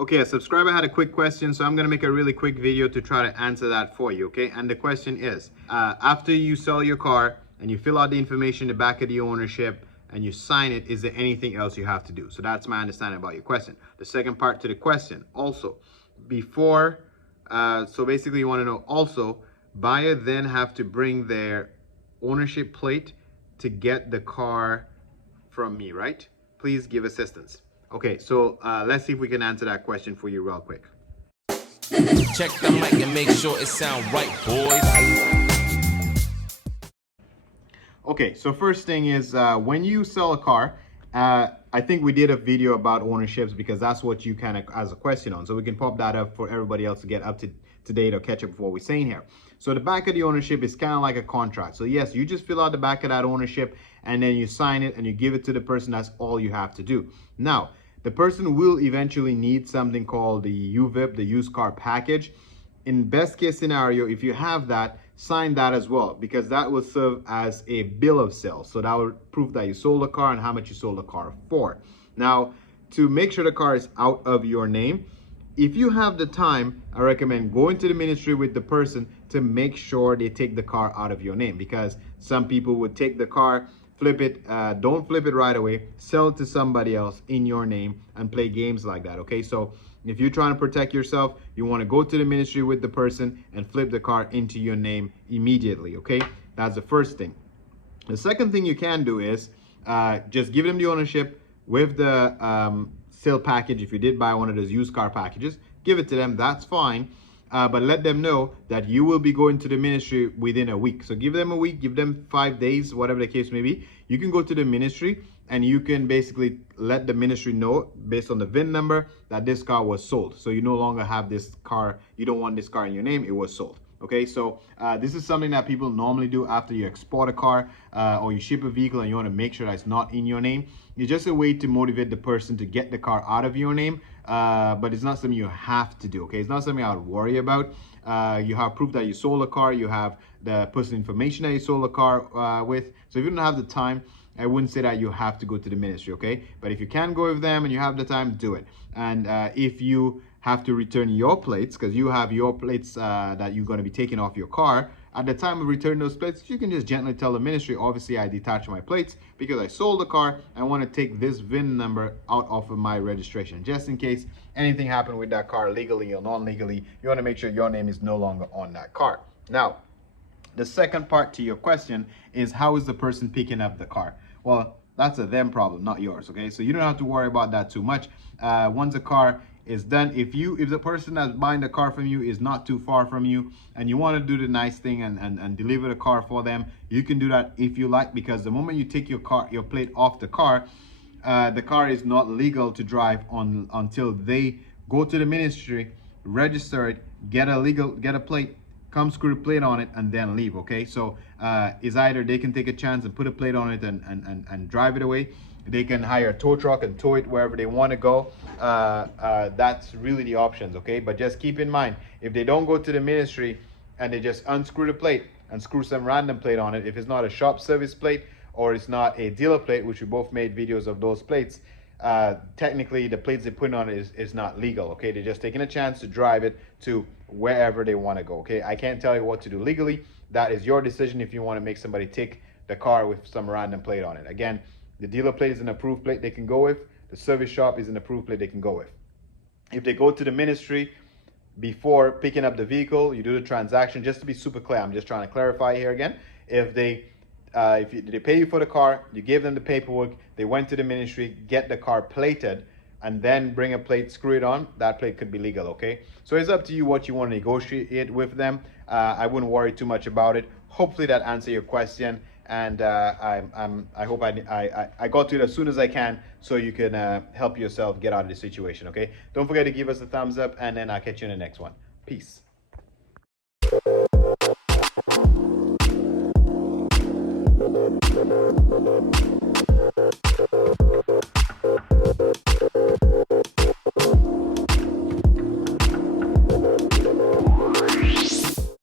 Okay, a subscriber had a quick question, so I'm going to make a really quick video to try to answer that for you, okay? And the question is, after you sell your car and you fill out the information in the back of the ownership and you sign it, is there anything else you have to do? So that's my understanding about your question. The second part to the question, also, before, so basically you want to know also, buyer then have to bring their ownership plate to get the car from me, right? Please give assistance. Okay, so let's see if we can answer that question for you real quick. Check the mic and make sure it sound right, boys. Okay, so first thing is when you sell a car, I think we did a video about ownerships because that's what you kind of as a question on. So we can pop that up for everybody else to get up to date or catch up with what we're saying here. So the back of the ownership is kind of like a contract. So yes, you just fill out the back of that ownership and then you sign it and you give it to the person. That's all you have to do. Now, the person will eventually need something called the UVIP, the used car package. In best case scenario, if you have that, sign that as well, because that will serve as a bill of sale. So that will prove that you sold the car and how much you sold the car for. Now, to make sure the car is out of your name, if you have the time, I recommend going to the ministry with the person to make sure they take the car out of your name, because some people would take the car, flip it, don't flip it right away, sell it to somebody else in your name and play games like that, okay? So if you're trying to protect yourself, you want to go to the ministry with the person and flip the car into your name immediately, okay? That's the first thing. The second thing you can do is just give them the ownership with the sale package. If you did buy one of those used car packages, give it to them, that's fine. But let them know that you will be going to the ministry within a week. So give them a week, give them 5 days, whatever the case may be. You can go to the ministry and you can basically let the ministry know based on the VIN number that this car was sold. So you no longer have this car, you don't want this car in your name, it was sold. Okay, so this is something that people normally do after you export a car or you ship a vehicle and you want to make sure that it's not in your name. It's just a way to motivate the person to get the car out of your name, but it's not something you have to do, okay? It's not something I would worry about. You have proof that you sold a car, you have the personal information that you sold a car with. So if you don't have the time, I wouldn't say that you have to go to the ministry, okay? But if you can go with them and you have the time, do it. And if you have to return your plates, because you have your plates that you're going to be taking off your car, at the time of returning those plates, you can just gently tell the ministry, obviously I detached my plates because I sold the car. I want to take this VIN number out of my registration, just in case anything happened with that car legally or non-legally. You want to make sure your name is no longer on that car. Now, the second part to your question is, how is the person picking up the car? Well, that's a them problem, not yours, okay? So you don't have to worry about that too much. Once the car is done, if the person that's buying the car from you is not too far from you and you want to do the nice thing and deliver the car for them, you can do that if you like, because the moment you take your plate off the car is not legal to drive until they go to the ministry, register it, get a plate, come screw a plate on it and then leave, okay? So it's either they can take a chance and put a plate on it and drive it away. They can hire a tow truck and tow it wherever they want to go. That's really the options, okay? But just keep in mind, if they don't go to the ministry and they just unscrew the plate and screw some random plate on it, if it's not a shop service plate or it's not a dealer plate, which we both made videos of those plates, technically the plates they put on it is not legal, okay? They're just taking a chance to drive it to wherever they want to go, okay? I can't tell you what to do legally. That is your decision if you want to make somebody take the car with some random plate on it. Again, the dealer plate is an approved plate they can go with. The service shop is an approved plate they can go with. If they go to the ministry before picking up the vehicle, you do the transaction. Just to be super clear, I'm just trying to clarify here again. If they pay you for the car, you gave them the paperwork, they went to the ministry, get the car plated, and then bring a plate, screw it on, that plate could be legal, okay? So it's up to you what you want to negotiate with them. I wouldn't worry too much about it. Hopefully that answered your question, and I hope I got to it as soon as I can so you can help yourself get out of the situation, okay? Don't forget to give us a thumbs up, and then I'll catch you in the next one. Peace.